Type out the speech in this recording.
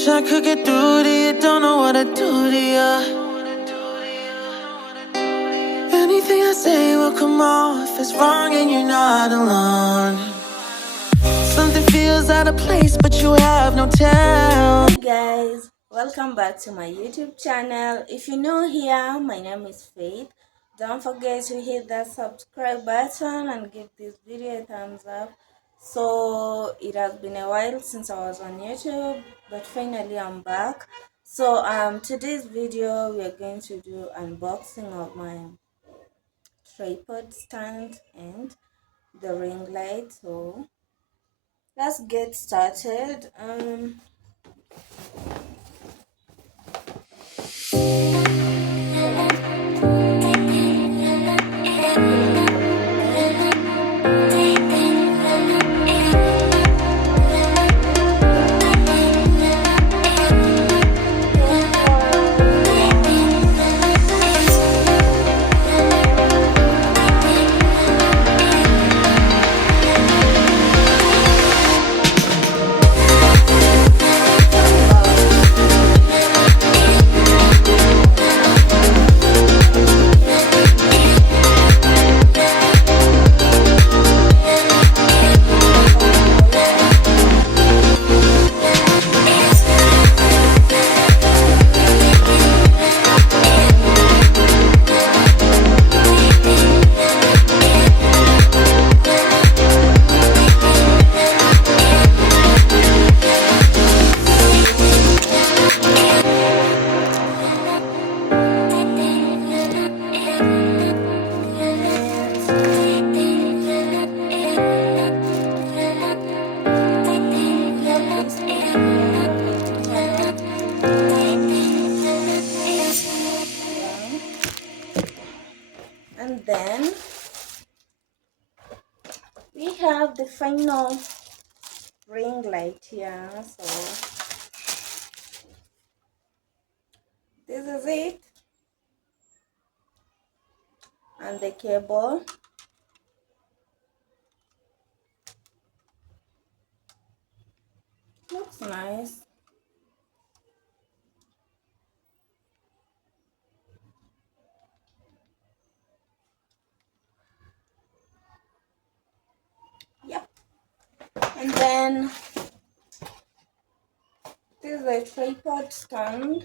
Wish I could get through to you, don't know what to do to you. Anything I say will come off as wrong and you're not alone. Something feels out of place but you have no tell. Hey guys, welcome back to my YouTube channel. If you're new here, my name is Faith. Don't forget to hit that subscribe button and give this video a thumbs up. So it has been a while since I was on YouTube, but finally I'm back. So today's video we are going to do unboxing of my tripod stand and the ring light. So let's get started. And then we have the final ring light here. So this is it, and the cable. Looks nice. Yep. And then this is a tripod stand.